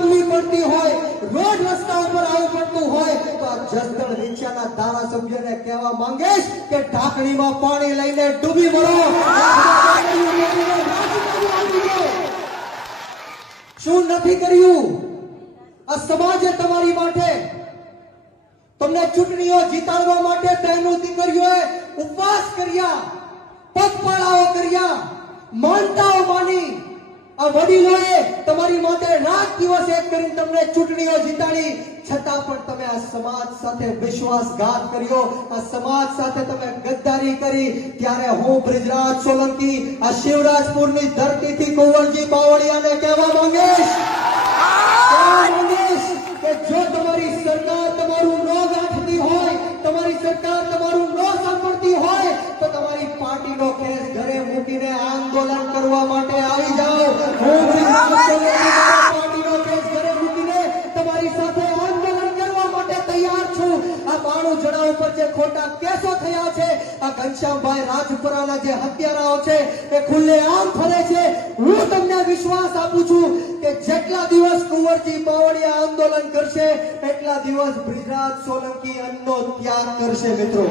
માંગવી પડતી હોય, રોજ રસ્તા ઉપર આવવું પડતું હોય, તો આ જસદણ રીંછાના ધારાસભ્યને કહેવા માંગીશ કે ઢાંકણીમાં પાણી લઈને ડૂબી મરો. શું નથી કર્યું આ સમાજે તમારી માટે? તમને ચૂંટણીઓ જીતાડવા માટે બહેનો દીકરીઓએ ઉપવાસ કર્યા, પગપાળાઓ કર્યા, માનતાઓ માની. આ વડીલોએ તમારી માટે રાત દિવસ એક કરીને તમને ચૂંટણીઓ જીતાડી, છતાં પણ તમે આ સમાજ સાથે વિશ્વાસઘાત કર્યો, આ સમાજ સાથે તમે ગદ્દારી કરી. ત્યારે હું બ્રિજરાજ સોલંકી આ શિવરાજપુરની ધરતીથી કુંવરજી બાવળિયાને કહેવા માંગીશ કે જો તમારી સરકાર તમારું ન ગાંઠતી હોય, તમારી સરકાર તમારું ન સાંભળતી હોય, તો તમારી પાર્ટીનો કેસ ઘરે મૂકીને આંદોલન કરવા માટે આવી જાઓ. હું પાર્ટીનો કેસ ઘરે મૂકીને તમારી સાથે આંદોલન કરવા માટે તૈયાર છું. આ 92 જણા ઉપર જે ખોટા કેસો થયા છે, આ ઘનશ્યામભાઈ રાજપુરાના જે હત્યારાઓ છે એ ખુલ્લેઆમ ફરે છે. હું તમને વિશ્વાસ આપું છું કે જેટલા દિવસ કુંવરજી બાવળિયા આંદોલન કરશે, એટલા દિવસ બ્રિજરાજ સોલંકી અન્નનો ત્યાગ કરશે. મિત્રો